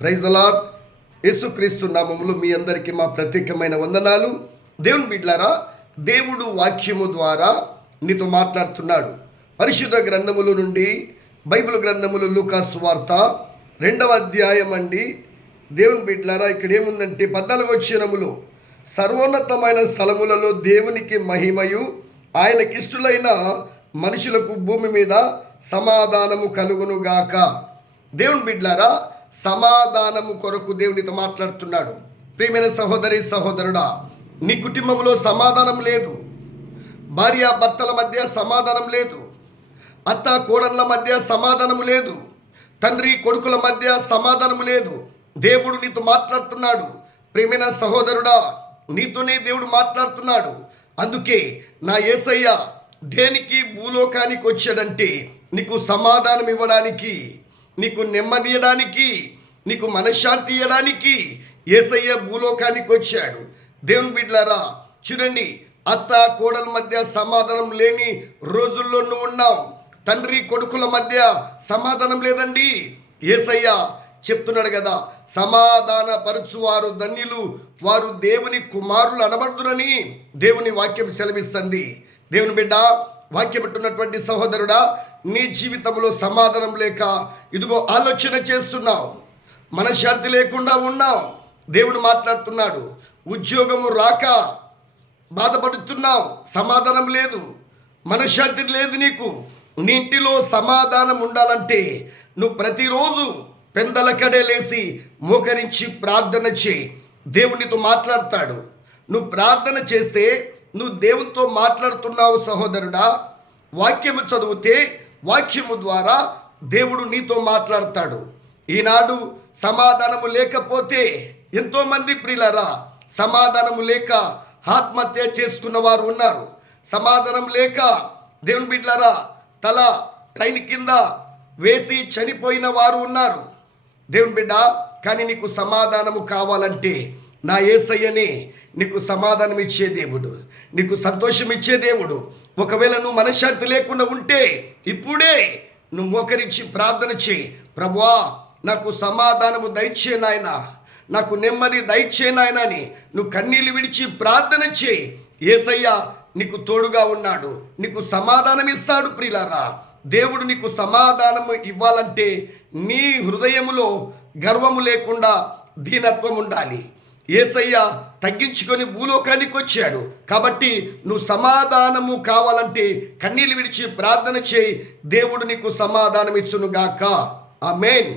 Praise allot యేసుక్రీస్తు నామములు మీ అందరికీ మా ప్రత్యేకమైన వందనాలు. దేవుని బిడ్లారా దేవుడు వాక్యము ద్వారా నీతో మాట్లాడుతున్నాడు. పరిశుద్ధ గ్రంథముల నుండి బైబిల్ గ్రంథములు లూకాస్ వార్త రెండవ అధ్యాయం అండి. దేవుని బిడ్లారా ఇక్కడ ఏముందంటే పద్నాలుగు వచ్చినములు సర్వోన్నతమైన స్థలములలో దేవునికి మహిమయు ఆయనకిష్టులైన మనుషులకు భూమి మీద సమాధానము కలుగునుగాక. దేవుని బిడ్లారా సమాధానము కొరకు దేవునితో మాట్లాడుతున్నాడు. ప్రియమైన సహోదరి సహోదరుడా నీ కుటుంబంలో సమాధానం లేదు. భార్య భర్తల మధ్య సమాధానం లేదు. అత్త కోడళ్ళ మధ్య సమాధానం లేదు. తండ్రి కొడుకుల మధ్య సమాధానం లేదు. దేవుడు నీతో మాట్లాడుతున్నాడు. ప్రేమైన సహోదరుడా నీతోనే దేవుడు మాట్లాడుతున్నాడు. అందుకే నా యేసయ్య దేనికి భూలోకానికి వచ్చాడంటే నీకు సమాధానం ఇవ్వడానికి నీకు నెమ్మది ఇవ్వడానికి నీకు మనశ్శాంతి ఇవ్వడానికి ఏసయ్య భూలోకానికి వచ్చాడు. దేవుని బిడ్లారా చూడండి అత్త కోడల మధ్య సమాధానం లేని రోజుల్లో నువ్వు ఉన్నావు. తండ్రి కొడుకుల మధ్య సమాధానం లేదండి. ఏసయ్య చెప్తున్నాడు కదా సమాధాన పరచువారు ధన్యులు వారు దేవుని కుమారులు అనబడుతురని దేవుని వాక్యం సెలవిస్తుంది. దేవుని బిడ్డ వాక్యమిట్టున్నటువంటి సహోదరుడా నీ జీవితంలో సమాధానం లేక ఇదిగో ఆలోచన చేస్తున్నావు. మనశ్శాంతి లేకుండా ఉన్నావు. దేవుడు మాట్లాడుతున్నాడు ఉద్యోగము రాక బాధపడుతున్నావు. సమాధానం లేదు మనశ్శాంతి లేదు నీకు. నీ ఇంటిలో సమాధానం ఉండాలంటే నువ్వు ప్రతిరోజు పెందలకడే లేసి మోకరించి ప్రార్థన చేయి. దేవునితో మాట్లాడతాడు. నువ్వు ప్రార్థన చేస్తే నువ్వు దేవునితో మాట్లాడుతున్నావు సహోదరుడా వాక్యము చదివితే వాక్యము ద్వారా దేవుడు నీతో మాట్లాడతాడు. ఈనాడు సమాధానము లేకపోతే ఎంతోమంది ప్రియులరా సమాధానము లేక ఆత్మహత్య చేసుకున్న వారు ఉన్నారు. సమాధానం లేక దేవుని బిడ్డలరా తల ట్రైన్ కింద వేసి చనిపోయిన వారు ఉన్నారు. దేవుని బిడ్డ కానీ నీకు సమాధానము కావాలంటే నా ఏసయ్యనే నీకు సమాధానం ఇచ్చే దేవుడు నీకు సంతోషం ఇచ్చే దేవుడు. ఒకవేళ నువ్వు మనశ్శాంతి లేకుండా ఉంటే ఇప్పుడే నువ్వు మోకరించి ప్రార్థన చేయి. ప్రభువా నాకు సమాధానము దయచే నాయన నాకు నెమ్మది దయచే నాయన అని నువ్వు కన్నీళ్ళు విడిచి ప్రార్థన చేయి. ఏసయ్య నీకు తోడుగా ఉన్నాడు నీకు సమాధానం ఇస్తాడు ప్రియులారా. దేవుడు నీకు సమాధానము ఇవ్వాలంటే నీ హృదయములో గర్వము లేకుండా దీనత్వం ఉండాలి. ఏసయ్య తగ్గించుకొని భూలోకానికి వచ్చాడు. కాబట్టి నువ్వు సమాధానము కావాలంటే కన్నీళ్ళు విడిచి ప్రార్థన చేయి. దేవుడు నీకు సమాధానం ఇచ్చునుగాక మెయిన్